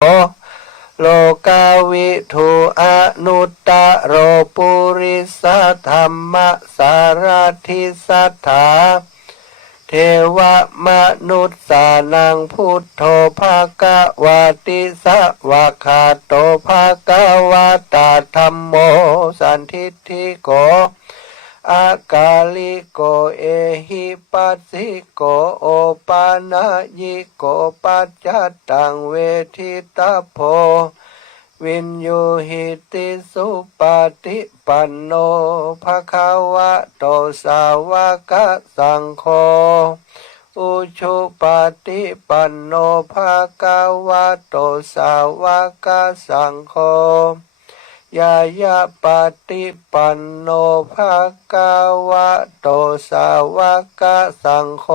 โลกาวิทูอนุตตโรปุริสธรรมสารทิสัทธาเทวมนุษย์สานังพุทโธภควาติสวะคาโตภควาตาธัมโมสันทิฏฐิโกอากาลิโกเอหิปัสสิโกโอปานะยิโกปัจจัตตังเวทิตาโพวินยูหิติสุปฏิปันโนภควะโตสาวกสังโฆอุชุปฏิปันโนภควะโตสาวกสังโฆยายาปฏิปันโนภควะโตสาวกสังโฆ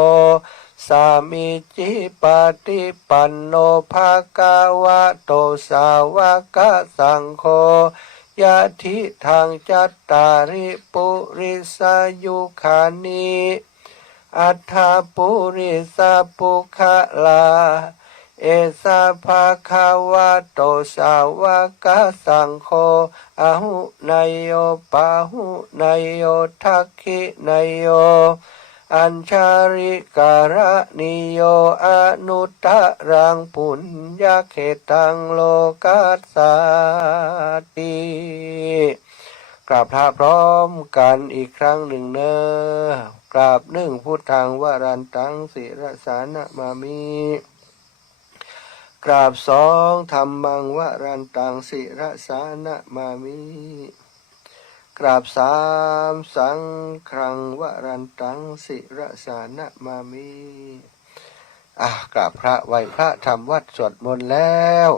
สามิจิปฏิปันโนภควะโตสาวกสังโฆยะทิทางจัตตาริปุริสายุคานิอัฏฐปุริสปุคลาเอสาภาคาวะโตสาวกสังโฆอะหุนายโยปะหุนายโยทักขินายโยอัญชาริการะนิโยอนุตตรังปุญญาเขตังโลกัสสาติกราบพระพร้อมกันอีกครั้งหนึ่งเนอกราบหนึ่งพุทธังวรันตังศิรสานะมามิกราบสองธัมมังวรันตังศิรสานะมามิกราบสามสังฆังวรันตังศิรสานะมามิกราบพระไหว้พระทำวัดสวดมนต์แล้ว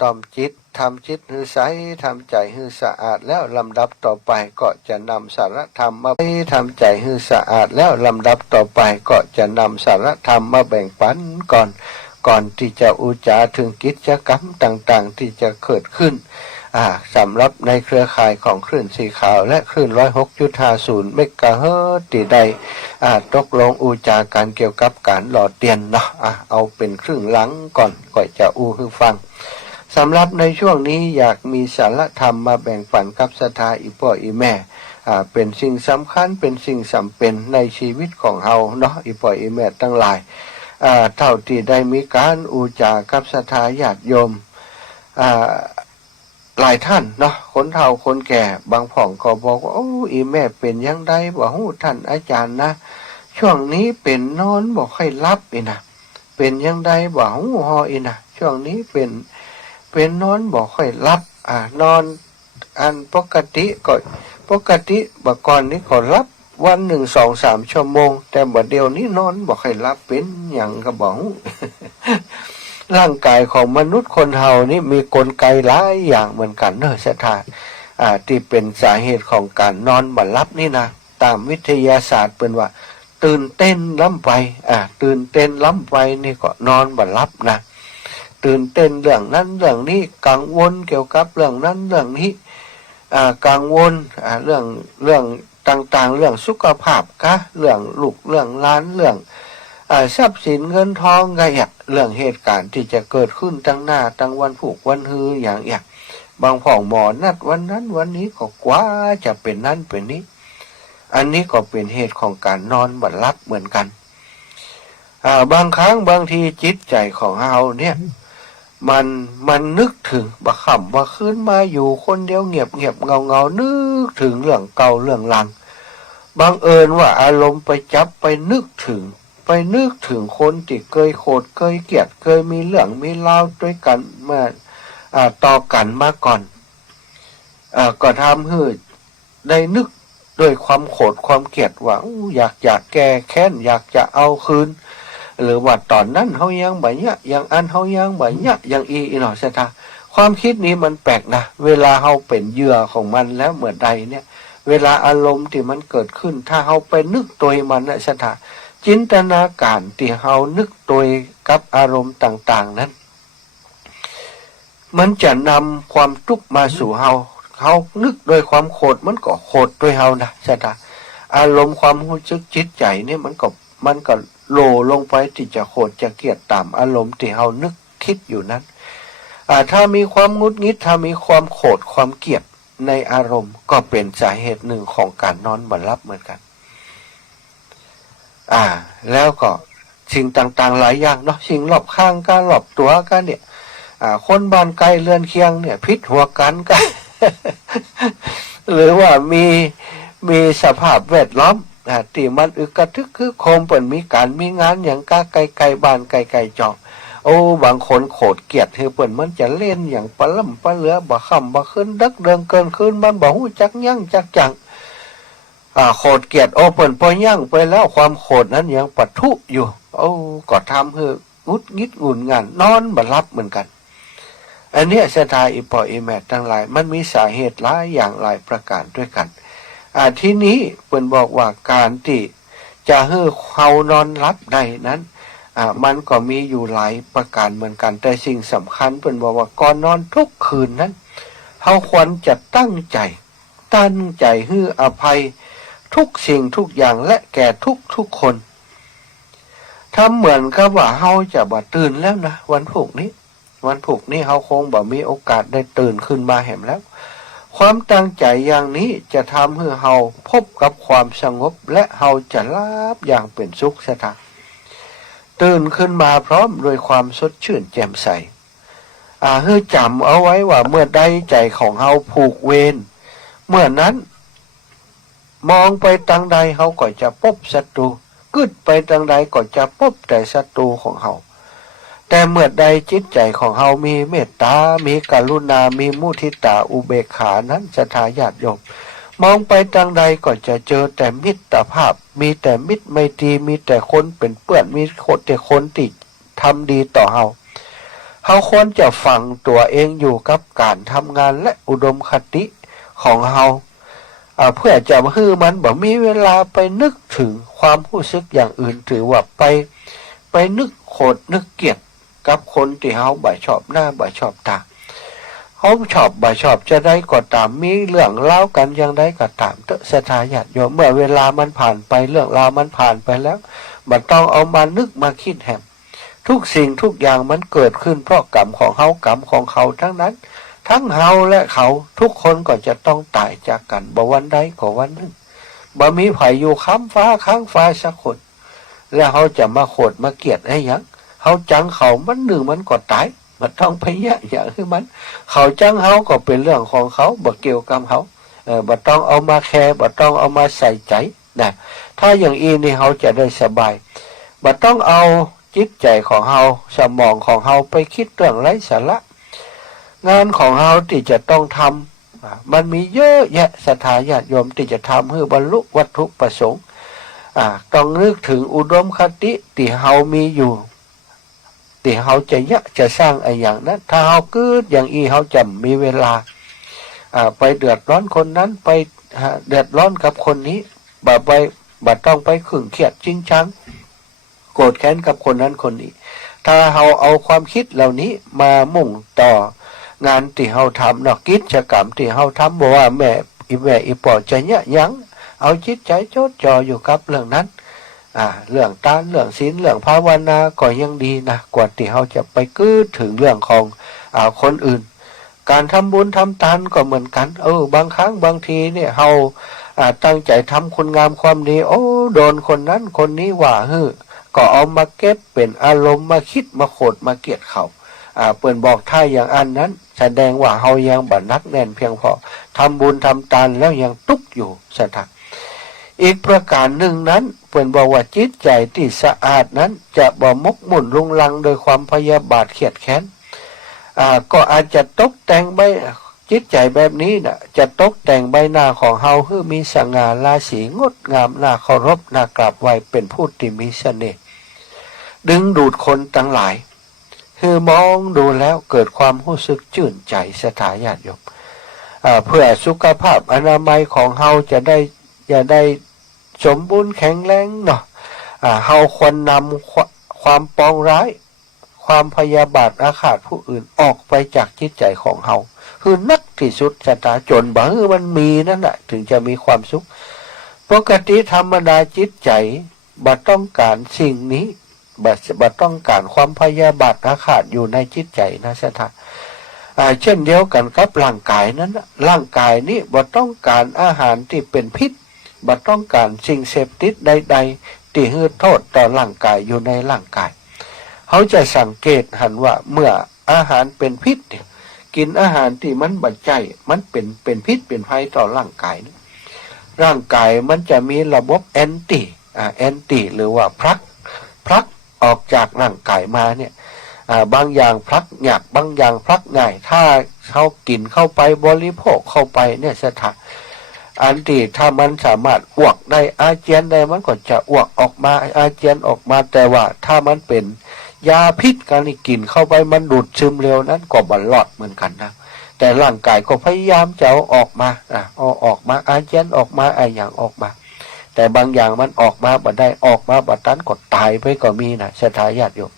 ตอมจิตทำจิตให้ใสทำใจให้สะอาดแล้วลำดับต่อไปก็จะนำสารธรรมมาทำใจให้สะอาดแล้วลำดับต่อไปก็จะนำสารธรรมมาแบ่งปันก่อนที่จะอุจาถึงกิจกรรมต่างๆที่จะเกิดขึ้นสำหรับในเครือข่ายของคลื่นสีขาวและคลื่น106.50 เมกะเฮิรตซ์ที่ใดตกลงอุจาการเกี่ยวกับการหล่อเตียนเนาะเอาเป็นครึ่งหลังก่อนจะให้ฟังสำหรับในช่วงนี้อยากมีสารธรรมมาแบ่งปันกับศรัทธาอีพ่ออีแม่เป็นสิ่งสำคัญเป็นสิ่งจำเป็นในชีวิตของเฮาเนาะอีพ่ออีแม่ทั้งหลายเท่าที่ได้มีการอุจากับศรัทธาญาติโยมหลายท่านเนาะคนเฒ่าคนแก่บางผ่องก็บอกว่าโอ้อีแม่เป็นยังไงบ่ฮู้ท่านอาจารย์นะช่วงนี้เป็นนอนบ่ค่อยหลับอีนะเป็นยังไงบ่ฮู้ฮออีนะช่วงนี้เป็นนอนบ่ค่อยหลับนอนอันปกติเมื่อก่อนนี้ก็หลับวันหนึ่ง2-3 ชั่วโมงแต่บัดเดี๋ยวนี้นอนบ่ค่อยหลับเป็นหยังก็บ่ฮู้ ร่างกายของมนุษย์คนเฮานี่มีกลไกหลายอย่างเหมือนกันเนอะศรัทธาที่เป็นสาเหตุของการนอนบ่หลับนี่นะตามวิทยาศาสตร์เป็นว่าตื่นเต้นล้ำไปตื่นเต้นล้ำไปนี่ก็นอนบ่หลับนะตื่นเต้นเรื่องนั้นเรื่องนี้กังวลเกี่ยวกับเรื่องนั้นเรื่องนี้กังวลเรื่องต่างๆเรื่องสุขภาพเรื่องลูกเรื่องหลานเรื่องทรัพย์สินเงินทองเรื่องเหตุการณ์ที่จะเกิดขึ้นตั้งหน้าตั้งวันผูกวันฮืออย่างบางผ่องหมอนัดวันนั้นวันนี้ก็กว่าจะเป็นนั้นเป็นนี้อันนี้ก็เป็นเหตุของการนอนบ่หลับเหมือนกันบางครั้งบางทีจิตใจของเราเนี่ยมันนึกถึงบ่ค่ำว่าคืนมาอยู่คนเดียวเงียบเงานึกถึงเรื่องเก่าเรื่องหลังบังเอิญว่าอารมณ์ไปจับไปนึกถึงคนที่เคยโกรธเคยเกลียดเคยมีเรื่องมีราวด้วยกันมาต่อกันมาก่อนก็ทำให้ได้นึกด้วยความโกรธความเกลียดว่าอยากแก้แค้นอยากจะเอาคืนหรือว่าตอนนั้นเฮายังบ่ยะยังอันเฮายังบ่ยะยังอีเนาะซะท่าความคิดนี้มันแปลกนะเวลาเฮาเป็นเหยื่อของมันแล้วเมื่อใดเนี่ยเวลาอารมณ์ที่มันเกิดขึ้นถ้าเฮาไปนึกตัวมันนะซะท่าจินตนาการที่เฮานึกตัวกับอารมณ์ต่างๆนั้นมันจะนำความทุกข์มาสู่เฮานึกโดยความโกรธมันก็โกรธด้วยเฮานะซะท่าอารมณ์ความรู้สึกจิตใจนี่มันก็โลลงไปที่จะโกรธจะเกลียดตามอารมณ์ที่เฮานึกคิดอยู่นั้น ถ้ามีความงุดงิดถ้ามีความโกรธความเกลียดในอารมณ์ก็เป็นสาเหตุหนึ่งของการนอนบ่หลับเหมือนกันแล้วก็สิ่งต่างๆหลายอย่างเนาะสิ่งรอบข้างกันรอบตัวกันเนี่ยคนบ้านไกลเรือนเคียงเนี่ยพิษหัวกันกัน หรือว่ามีสภาพแวดล้อมที่มันอึกกระทึกคือโคมเปิดมีการมีงานอย่างก้าไกลๆบ้านไกลๆจอกโอ้บางคนโขดเกียดเธอเปิดมันจะเล่นอย่างปลาล่ำปลาเหลือบ่ค่ำบ่ขึ้นดักเดินเกินขึ้นมันบ่หูจักยั่งจักจังโขดเกียดโอ้เปิดพยั่งไปแล้วความโขดนั้นยังปะทุอยู่โอ้ก็ทำให้งุดงิดงุนงานนอนบ่หลับเหมือนกันอันเนี้ยสถาอีปออีแมททั้งหลายมันมีสาเหตุหลายอย่างหลายประการด้วยกันทีนี้เปิ่นบอกว่าการที่จะให้เขานอนหลับได้นั้นมันก็มีอยู่หลายประการเหมือนกันแต่สิ่งสำคัญเปิ่นบอกว่าก่อนนอนทุกคืนนั้นเขาควรจะตั้งใจให้อภัยทุกสิ่งทุกอย่างและแก่ทุกคนทำเหมือนกับว่าเขาจะบ่ตื่นแล้วนะวันพรุ่งนี้เขาคงบ่มีโอกาสได้ตื่นขึ้นมาแหมแล้วความตั้งใจอย่างนี้จะทำให้เราพบกับความสงบและเราจะหลับอย่างเป็นสุขสถานตื่นขึ้นมาพร้อมด้วยความสดชื่นแจ่มใสให้จำเอาไว้ว่าเมื่อใดใจของเราผูกเวรเมื่อนั้นมองไปทางใดเขาก็จะพบศัตรูกึดไปทางใดก็จะพบแต่ศัตรูของเขาแต่เมื่อใดจิตใจของเรามีเมตตามีกรุณามีมุทิตาอุเบกขานั้นศรัทธาญาติโยมมองไปทางใดก็จะเจอแต่มิตรภาพมีแต่มิตรไมตรีมีแต่คนเป็นเพื่อนมีแต่คนที่ทำดีต่อเราควรจะฝังตัวเองอยู่กับการทำงานและอุดมคติของเราเพื่อจะให้มันบ่มีเวลาไปนึกถึงความรู้สึกอย่างอื่นถือว่าไปนึกโกรธนึกเกลียดกับคนที่เขาบ่ชอบหน้าบ่ชอบตาเขาชอบบ่ชอบจะได้ก็ตามมีเรื่องเล่ากันยังได้ก็ตามเตศรัทธาญาติโยมเมื่อเวลามันผ่านไปเรื่องราวมันผ่านไปแล้วมันต้องเอามานึกมาคิดแหมทุกสิ่งทุกอย่างมันเกิดขึ้นเพราะกรรมของเขากรรมของเขาทั้งนั้นทั้งเราและเขาทุกคนก็จะต้องตายจากกันบ่วันใดก็วันหนึ่งบ่มีไผอยู่ค้ำฟ้าค้างฟ้าสักคนแล้วเขาจะมาโกรธมาเกลียดให้ยังเขาจังเขามันหนึ่งมันก็ตายมันต้องพยายามอย่างที่มันเขาจังเขาก็เป็นเรื่องของเขาบ่เกี่ยวกับเขาบ่ต้องเอามาแคร์บ่ต้องเอามาใส่ใจนะถ้าอย่างอีนี่เขาจะได้สบายบ่ต้องเอาจิตใจของเขาสมองของเขาไปคิดเรื่องไร้สาระงานของเขาที่จะต้องทำมันมีเยอะแยะศรัทธาญาติโยมที่จะทำให้บรรลุวัตถุประสงค์ต้องนึกถึงอุดมคติที่เขามีอยู่ที่เขาจะสร้างไอ้อย่างนั้นถ้าเขาเกิดอย่างอีเขาจะมีเวลาไปเดือดร้อนคนนั้นไปเดือดร้อนกับคนนี้บ่ต้องไปขึงเครียดจริงจังโกรธแค้นกับคนนั้นคนนี้ถ้าเขาเอาความคิดเหล่านี้มามุ่งต่องานที่เขาทำเนาะกิจกรรมที่เขาทำบอกว่าแม่อีปอจะยั้งเอาจิตใจจดจ่ออยู่กับเรื่องนั้นเรื่องทานเรื่องศีลเรื่องภาวนาก็ยังดีนะกว่าที่เขาจะไปกื้อถึงเรื่องของคนอื่นการทำบุญทำทานก็เหมือนกันบางครั้งบางทีเนี่ยเขาตั้งใจทำคุณงามความดีโดนคนนั้นคนนี้ว่าก็เอามาเก็บเป็นอารมณ์มาคิดมาโกรธมาเกลียดเขาเปิ่นบอกถ้าอย่างอันนั้นแสดงว่าเฮายังบ่นักแน่นเพียงพอทำบุญทำทานแล้วยังตุกอยู่สถานอีกประการหนึ่งนั้นเปิ่นบอกว่าจิตใจที่สะอาดนั้นจะบ่มกมุ่นลุงลังโดยความพยาบาทเขียดแค้นก็อาจจะตกแต่งใบจิตใจแบบนี้นะจะตกแต่งใบหน้าของเฮาให้มีสง่าราศีงดงามน่าเคารพน่ากราบไหว้เป็นผู้ที่มีเสน่ห์ดึงดูดคนทั้งหลายคือมองดูแล้วเกิดความรู้สึกชื่นใจศรัทธาญาติโยมเพื่อสุขภาพอนามัยของเฮาจะได้สมบูรณ์แข็งแรงเนาะเฮาควรนำความปองร้ายความพยาบาทอาฆาตผู้อื่นออกไปจากจิตใจของเฮาคือนักที่สุดศรัทธาจนบ่มันมีนั่นแหละถึงจะมีความสุขปกติธรรมดาจิตใจบ่ต้องการสิ่งนี้บ่ต้องการความพยาบาทอาฆาตอยู่ในจิตใจนะศรัทธา เช่นเดียวกันกับร่างกายนั้นร่างกายนี้บ่ต้องการอาหารที่เป็นพิษบ่ต้องการสิ่งเสพติดใดๆที่ให้โทษต่อร่างกายอยู่ในร่างกายเขาจะสังเกตหันว่าเมื่ออาหารเป็นพิษกินอาหารที่มันบาดใจมันเป็นพิษเป็นภัยต่อร่างกายร่างกายมันจะมีระบบแอนตี้หรือว่าพลักออกจากร่างกายมาเนี่ยบางอย่างพลักหยาบบางอย่างพลักง่ายถ้าเขากินเข้าไปบริโภคเข้าไปเนี่ยสถานอันที่ถ้ามันสามารถอ้วกได้อาเจียนได้มันก็จะอ้วกออกมาอาเจียนออกมาแต่ว่าถ้ามันเป็นยาพิษการกินเข้าไปมันดูดซึมเร็วนั้นก็บรรลอดเหมือนกันนะแต่ร่างกายก็พยายามจะเอาออกมาเอาออกมาอาเจียนออกมาอย่างออกมาแต่บางอย่างมันออกมาบ่ได้ออกมาบ่ตันก็ตายไปก็มีนะสถาญาติโยม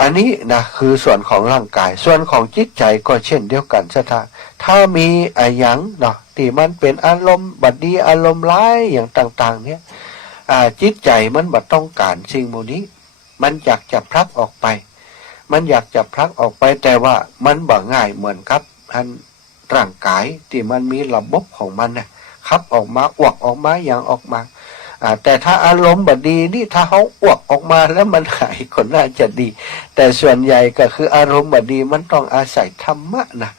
อันนี้นะคือส่วนของร่างกายส่วนของจิตใจก็เช่นเดียวกันถ้ามีอย่างเนาะที่มันเป็นอารมณ์บัดดีอารมณ์ร้ายอย่างต่างๆเนี่ยจิตใจมันบ่ต้องการสิ่งโมนี้มันอยากจะพลักออกไปมันอยากจะพลักออกไปแต่ว่ามันบ่ง่ายเหมือนกับอันร่างกายที่มันมีระบบของมันนะครับออกมาอ้วกออกมาอย่างออกมาแต่ถ้าอารมณ์บดีนี่ถ้าเขาอ้วกออกมาแล้วมันหายก็น่าจะดีแต่ส่วนใหญ่ก็คืออารมณ์บดีมันต้องอาศัยธรรมะนะ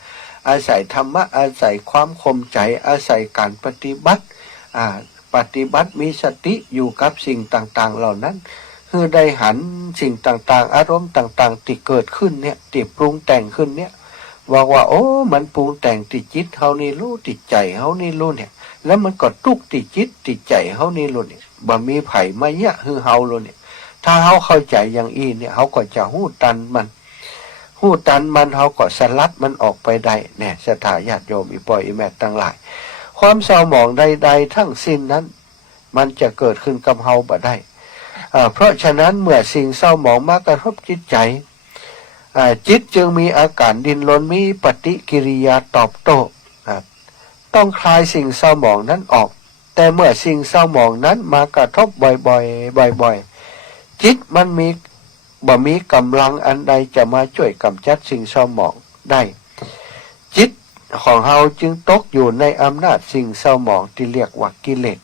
อาศัยธรรมะอาศัยความคมใจอาศัยการปฏิบัติมีสติอยู่กับสิ่งต่างๆเหล่านั้นคือได้หันสิ่งต่างๆอารมณ์ต่างๆที่เกิดขึ้นเนี่ยที่ปรุงแต่งขึ้นเนี่ยว่าโอ้มันปรุงแต่งติดจิตเฮานี่รู้ติดใจเฮานี่รู้เนี่ยแล้วมันก็ตุกติดจิตติดใจเฮานี่รู้เนี่ยบ่มีไผมาเยะคือเฮารู้เนี่ยถ้าเฮาเข้าใจอย่างอี้เนี่ยเฮาก็จะหู้ตันมันเฮาก็สลัดมันออกไปได้แน่สถาญาติโยมอีปอยอีแม่ทั้งหลายความเศร้าหมองใดๆทั้งสิ้นนั้นมันจะเกิดขึ้นกับเฮาบ่ได้เพราะฉะนั้นเมื่อสิ่งเศร้าหมองมากระทบจิตใจจิตจึงมีอาการดิ้นรนมีปฏิกิริยาตอบโต้ต้องคลายสิ่งเศร้าหมองนั้นออกแต่เมื่อสิ่งเศร้าหมองนั้นมากระทบบ่อยๆจิตมันบ่มีกำลังอันใดจะมาช่วยกำจัดสิ่งเศร้าหมองได้จิตของเฮาจึงตกอยู่ในอำนาจสิ่งเศร้าหมองที่เรียกว่ากิเลส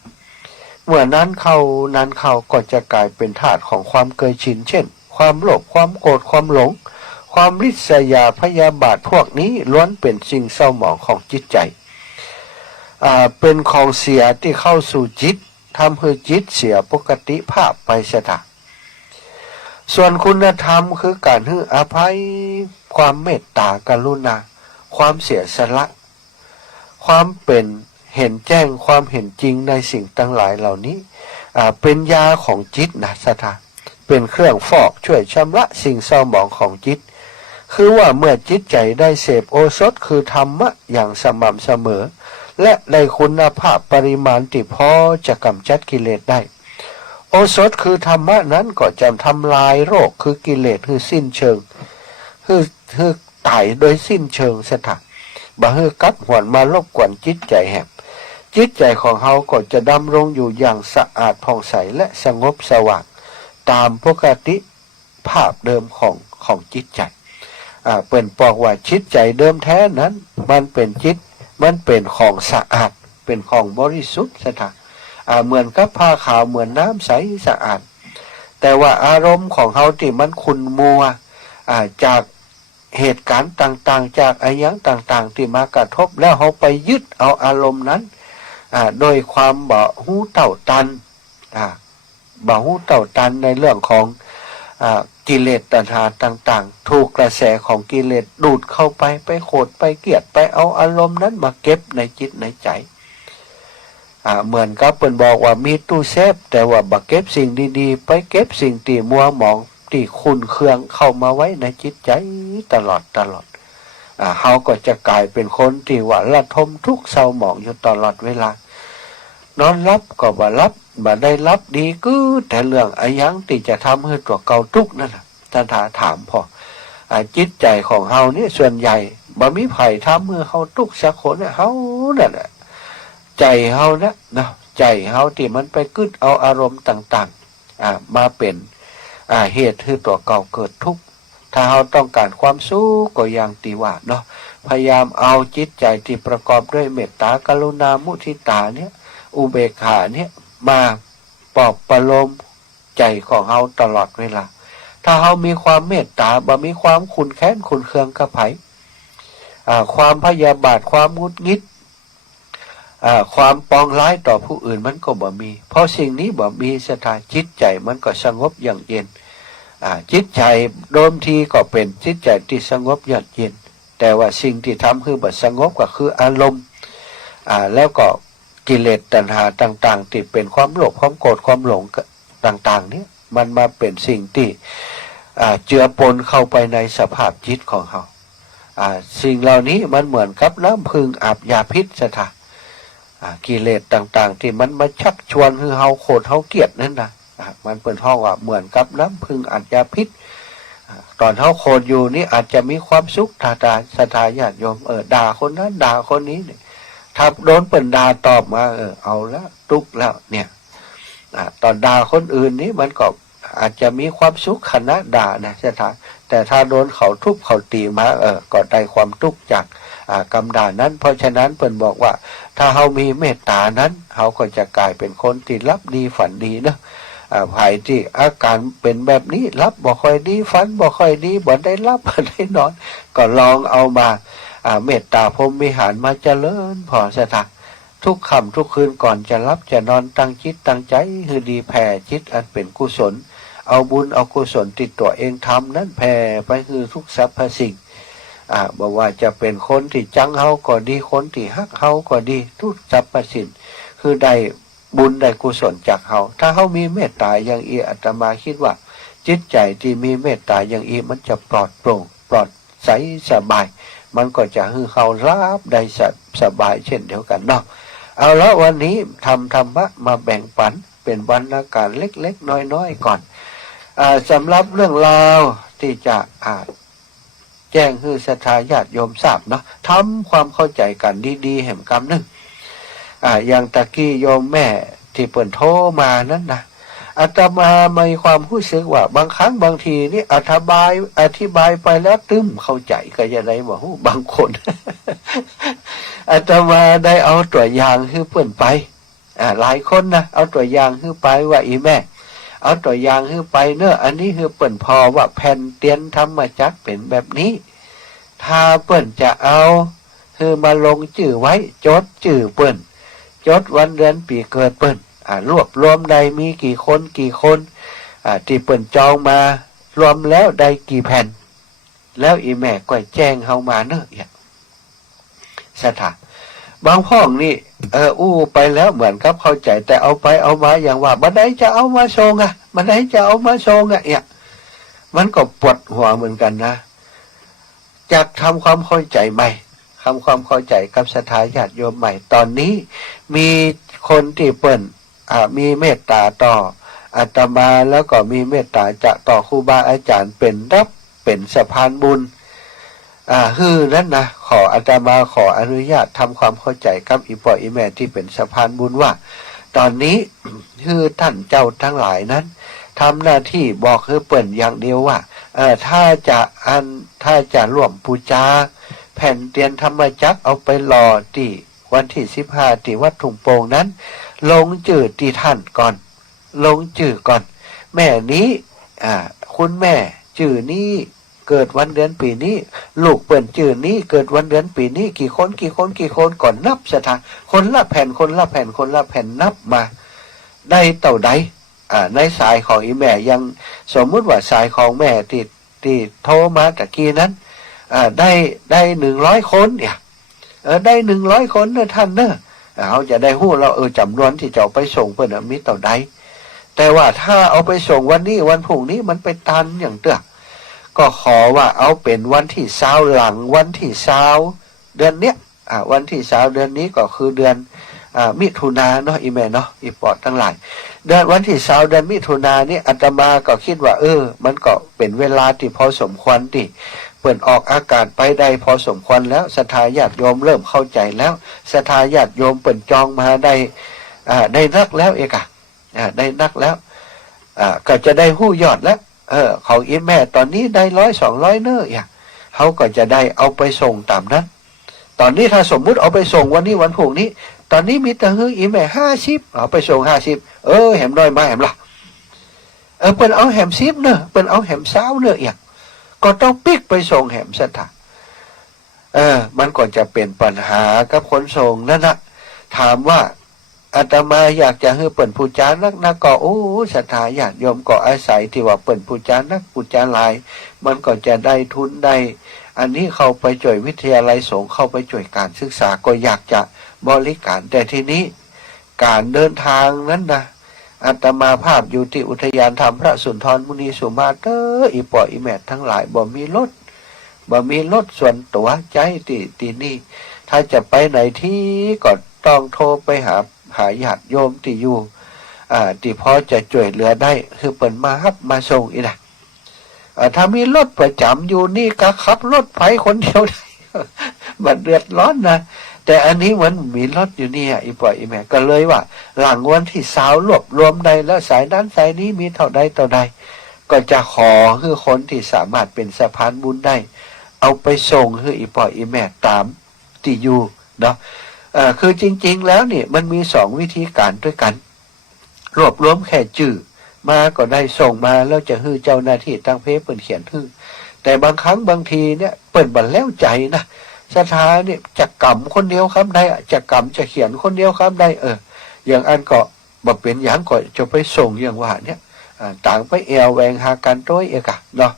เมื่อนั้นเข้าก็จะกลายเป็นธาตุของความเคยชินเช่นความโลภความโกรธความหลงความริษยาพยาบาทพวกนี้ล้วนเป็นสิ่งเศร้าหมองของจิตใจเป็นของเสียที่เข้าสู่จิตทำให้จิตเสียปกติภาพไปเสียส่วนคุณธรรมคือการให้อภัยความเมตตากรุณาความเสียสละความเป็นเห็นแจ้งความเห็นจริงในสิ่งทั้งหลายเหล่านี้เป็นยาของจิตนะเป็นเครื่องฟอกช่วยชำระสิ่งเศร้าหมองของจิตคือว่าเมื่อจิตใจได้เสพโอสถคือธรรมะอย่างสม่ำเสมอและได้คุณภาพปริมาณที่พอจะกำจัดกิเลสได้โอสถคือธรรมะนั้นก็จะทำลายโรคคือกิเลสคือสิ้นเชิงคือตายโดยสิ้นเชิงบ่ให้กัดหวนมารบกวนจิตใจแหบจิตใจของเฮาก็จะดำรงอยู่อย่างสะอาดผ่องใสและสงบสว่างตามปกติภาพเดิมของจิตใจเปิ่นบอกว่าจิตใจเดิมแท้นั้นมันเป็นจิตมันเป็นของสะอาดเป็นของบริสุทธิ์เหมือนกับผ้าขาวเหมือนน้ำใสสะอาดแต่ว่าอารมณ์ของเฮาที่มันขุ่นมัวจากเหตุการณ์ต่างๆจากอายังต่างๆที่มากระทบแล้วเฮาไปยึดเอาอารมณ์นั้นโดยความบ่หูเต่าตันในเรื่องของกิเลสตัณหาต่างๆถูกกระแสของกิเลสดูดเข้าไปโกรธไปเกลียดไปเอาอารมณ์นั้นมาเก็บในจิตในใจเหมือนกับเพิ่นบอกว่ามีตู้เซฟแต่ว่าบ่เก็บสิ่งดีๆไปเก็บสิ่งที่มัวหมองที่ขุ่นเคืองเข้ามาไว้ในจิตใจตลอดเฮาก็จะกลายเป็นคนที่ว่าระทมทุกข์เศร้าหมองอยู่ตลอดเวลานอนรับก็บ่รับบ่ได้รับดีก็แต่เรื่องอายังที่จะทำให้ตัวเก่าทุกข์นั่นน่ะท่านถามพอจิตใจของเฮานี่ส่วนใหญ่บ่มีไผทำให้เฮาทุกข์สักคนเฮานั่นแหละใจเฮานะใจเฮาที่มันไปกึดเอาอารมณ์ต่างๆมาเป็นเหตุให้ตัวเก่าเกิดทุกข์ ถ้าเราต้องการความสุขก็อย่างตีว่าเนาะพยายามเอาจิตใจที่ประกอบด้วยเมตตากรุณามุทิตาเนี่ยอุเบกขาเนี่ยมาปลอบประโลมใจของเราตลอดเวลาถ้าเรามีความเมตตาบ่มีความขุ่นแค้นขุ่นเคืองกับไผความพยาบาทความงุดงิดความปองร้ายต่อผู้อื่นมันก็บ่มีเพราะสิ่งนี้บ่มีสถานจิตใจมันก็สงบอย่างเย็นจิตใจโดมทีก็เป็นจิตใจที่สงบอย่างเย็นแต่ว่าสิ่งที่ทำคือบ่สงบก็คืออารมณ์แล้วก็กิเลสตัณหาต่างๆที่เป็นความโลภความโกรธความหลงต่างๆนี้มันมาเป็นสิ่งที่เจือปนเข้าไปในสภาพจิตของเขาสิ่งเหล่านี้มันเหมือนกับน้ำพึ่งอาบยาพิษสถานกิเลสต่างๆที่มันมาชักชวนคือเฮาโกรธเฮาเกลียดนั่นนะมันเป็นห้องว่าเหมือนกับน้ำพึ่งอาบยาพิษตอนเฮาโกรธอยู่นี่อาจจะมีความสุขทาสถาญาติโยมด่าคนนั้นด่าคนนี้เนี่ยถ้าโดนเปิ่นด่าตอบมาเอาแล้วทุกข์แล้วเนี่ยตอนด่าคนอื่นนี้มันก็อาจจะมีความสุขขณะด่านะสถานแต่ถ้าโดนเขาทุบเขาตีมาก็ได้ความทุกข์จากกรรมด่านั้นเพราะฉะนั้นเพิ่นบอกว่าถ้าเฮามีเมตตานั้นเฮาก็จะกลายเป็นคนที่รับดีฝันดีนะภายที่อาการเป็นแบบนี้รับบ่ค่อยดีฝันบ่ค่อยดีบ่ได้รับบ่ได้นอนก็ลองเอามาเมตตาพรหมวิหารมาเจริญพอสถานทุกค่ำทุกคืนก่อนจะรับจะนอนตั้งจิตตั้งใจคือดีแผ่จิตอันเป็นกุศลเอาบุญเอากุศลติดตัวเองทำนั้นแผ่ไปคือทุกสรรพสิ่งบอกว่าจะเป็นคนที่จังเฮาก็ดีคนที่ฮักเฮาก็ดีทุกสรรพสิ่งคือได้บุญได้กุศลจากเฮาถ้าเฮามีเมตตาอย่างอีอาตมาคิดว่าจิตใจที่มีเมตตาอย่างอีมันจะปลอดโปร่งปลอดใสสบายมันก็จะให้เฮารับได้สบายเช่นเดียวกันเนาะเอาละวันนี้ทำธรรมะมาแบ่งปันเป็นบรรณาการเล็กๆน้อยๆก่อนสำหรับเรื่องราวที่จะแจ้งให้ศรัทธาญาติโยมทราบเนาะทำความเข้าใจกันดีๆแห่งกรรมนึงอย่างตะกี้โยมแม่ที่เปิ่นโทรมานั้นนะอาตมามีความรู้สึกว่าบางครั้งบางทีนี่อธิบายไปแล้วตึ้มเข้าใจก็จะได้บอกบางคน อาตมาได้เอาตัวอย่างคือเปิ่นไปหลายคนนะเอาตัวอย่างคือไปว่าอีแม่เอาตัวอย่างคือไปเนอะอันนี้คือเปิ่นพอว่าแผ่นเตียนธรรมจักรเป็นแบบนี้ถ้าเปิ่นจะเอาคือมาลงชื่อไว้จดชื่อเปิ่นจดวันเดือนปีเกิดเปิ่นรวบรวมได้มีกี่คนที่เปิ่นจองมารวมแล้วได้กี่แผ่นแล้วอีแม่ก็แจ้งเฮามาเนอะอย่างสถานบางห้องนี่ไปแล้วเหมือนกับเข้าใจแต่เอาไปเอามาอย่างว่าบันไดจะเอามาโชงบันไดจะเอามาโชงเนี่ยมันก็ปวดหัวเหมือนกันนะจากทำความเข้าใจใหม่ทำความเข้าใจกับศรัทธาญาติโยมใหม่ตอนนี้มีคนที่เปิ่นมีเมตตาต่ออาตมาแล้วก็มีเมตตาจะต่อครูบาอาจารย์เป็นสะพานบุญนั่นนะขออาตมาขออนุญาตทำความเข้าใจกับอีพ่ออีแม่ที่เป็นสะพานบุญว่าตอนนี้ท่านเจ้าทั้งหลายนั้นทำหน้าที่บอกเปิ่นอย่างเดียวว่าถ้าจะร่วมบูชาแผ่นเตียนธรรมจักรเอาไปหล่อที่วันที่15ที่วัดถุงโป่งนั้นลงชื่อที่ท่านก่อนลงชื่อก่อนแม่นี้คุณแม่ชื่อนี้เกิดวันเดือนปีนี้ลูกเปิ่นชื่อนี้เกิดวันเดือนปีนี้กี่คนก่อนนับสถานคนละแผ่นนับมาได้เต่าใดในสายของอีแม่ยังสมมุติว่าสายของแม่ที่โทรมาตะกี้นั้นได้100 คนเนี่ยได้100 คนนะท่านเนอะเขาจะได้หู้เราจำนวนที่จะเอาไปส่งเปิ่นมีเต่าใดแต่ว่าถ้าเอาไปส่งวันนี้วันพรุ่งนี้มันไปตันอย่างเตื้อก็ขอว่าเอาเป็นวันที่20หลังวันที่20เดือนเนี้ยวันที่20เดือนนี้ก็คือเดือนมิถุนาเนาะอีแม่เนาะอีปอดทั้งหลายเดือนวันที่20เดือนมิถุนานี่อาตมาก็คิดว่ามันก็เป็นเวลาที่พอสมควรที่เปิดออกอากาศไปได้พอสมควรแล้วศรัทธาญาติโยมเริ่มเข้าใจแล้วศรัทธาญาติโยมเปิดจองมาได้นักแล้วได้นักแล้วก็จะได้หู้ยอดแล้ว ของอีแม่ตอนนี้ได้100-200เนอะอย่างเขาก็จะได้เอาไปส่งตามนั้นตอนนี้ถ้าสมมุติเอาไปส่งวันนี้วันพรุ่งนี้ตอนนี้มีแต่ฮืออีแม่50เอาไปส่ง50แหมน้อยมาแหมล่ะเปิ้นเอาแหม10เนอะเปิ้นเอาแหม20เนอะอย่างก็ต้องปิกไปส่งแหมสัทธามันก็จะเป็นปัญหากับขนส่งนั่นนะถามว่าอาตมาอยากจะให้เปิ่นผู้จานักก็ศรัทธาญาติโยมก็อาศัยที่ว่าเปิ่นผู้จานักผู้จาหลายมันก็จะได้ทุนได้อันนี้เข้าไปจ่วยวิทยาลัยสงฆ์เข้าไปจ่วยการศึกษาก็อยากจะบริการแต่ทีนี้การเดินทางนั้นนะอาตมาภาพอยู่ที่อุทยานธรรมพระสุนทรมุนีสุมาเตอร์อีปออีแมททั้งหลายบ่มีรถส่วนตัวใจตีนี่ถ้าจะไปไหนที่ก็ต้องโทรไปหาญาติโยมที่อยู่ที่พอจะช่วยเหลือได้คือเปิดมาฮับมาส่งอีนะถ้ามีรถประจำอยู่นี่ก็ขับรถไปคนเดียวได้ มันเดือดร้อนนะแต่อันนี้มันมีรถอยู่นี่อีปอยอีแม่ก็เลยว่าหลังวันที่รวมได้แล้วสายนั้นสายนี้มีเท่าใดก็จะขอคือคนที่สามารถเป็นสะพานบุญได้เอาไปส่งคืออีปอยอีแม่ตามที่อยู่เนาะคือจริงๆแล้วเนี่ยมันมี2วิธีการด้วยกันรวบรวมแค่จื่อมาก็ได้ส่งมาแล้วจะฮื้อเจ้าหน้าที่ตั้งเพจเปิ่นเขียนฮื้อแต่บางครั้งบางทีเนี่ยเปิ่นบันแล้วใจนะสถาเนี่ยจะกำคนเดียวครับได้จะกำจะเขียนคนเดียวครับได้อย่างอันก็บ่เป็นอย่างก็จะไปส่งอย่างว่าเนี่ยต่างไปแอวแวงหากันต้อยเอกะเนาะ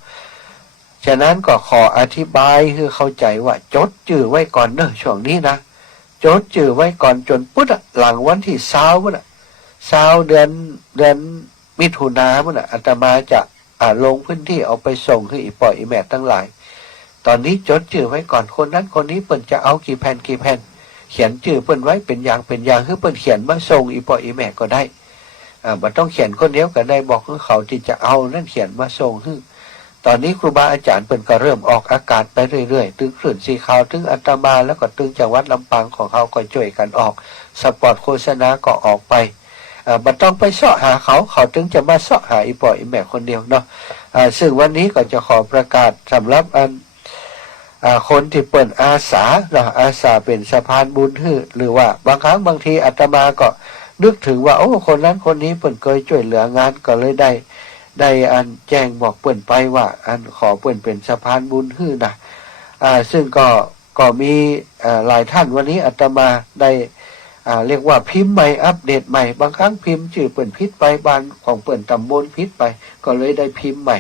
ฉะนั้นก็ขออธิบายคือเข้าใจว่าจดจื่อไว้ก่อนเนอะช่วงนี้นะจดจื่อไว้ก่อนจนปุ๊บหลังวันที่20เดือนมิถุนายนอาตมาจะลงพื้นที่เอาไปส่งให้อีปอยอีแม่ทั้งหลายตอนนี้จดจื่อไว้ก่อนคนนั้นคนนี้เปิ่นจะเอากี่แผ่นเขียนจื่อเปิ่นไว้เป็นอย่างคือเปิ่นเขียนมาส่งอีปอยอีแม่ก็ได้มันต้องเขียนคนเดียวก็ได้บอกให้เขาที่จะเอานั่นเขียนมาส่งให้ตอนนี้ครูบาอาจารย์เปิ่นก็เริ่มออกอากาศไปเรื่อยๆตึงคลื่นสีขาวตึงอาตมาแล้วก็ตึงจังหวัดลำปางของเขาก็ช่วยกันออกสปอร์ตโฆษณาก็ออกไปมันต้องไปเสาะหาเขาถึงจะมาเสาะหาอีปอยอีแม่คนเดียวเนาะซึ่งวันนี้ก็จะขอประกาศสำหรับคนที่เปิดอาสาเนาะอาสาเป็นสะพานบุญหรือว่าบางครั้งบางทีอาตมาก็นึกถึงว่าคนนั้นคนนี้เปิ่นเคยช่วยเหลืองานก็เลยได้อันแจ้งบอกเปิ่นไปว่าอันขอเปิ่นเป็นสะพานบุญนะซึ่งก็มีหลายท่านวันนี้อาตมาได้เรียกว่าพิมพ์ใหม่อัปเดตใหม่บางครั้งพิมพ์ชื่อเปิ่นพิษไปบ้านของเปิ่นตำบลพิษไปก็เลยได้พิมพ์ใหม่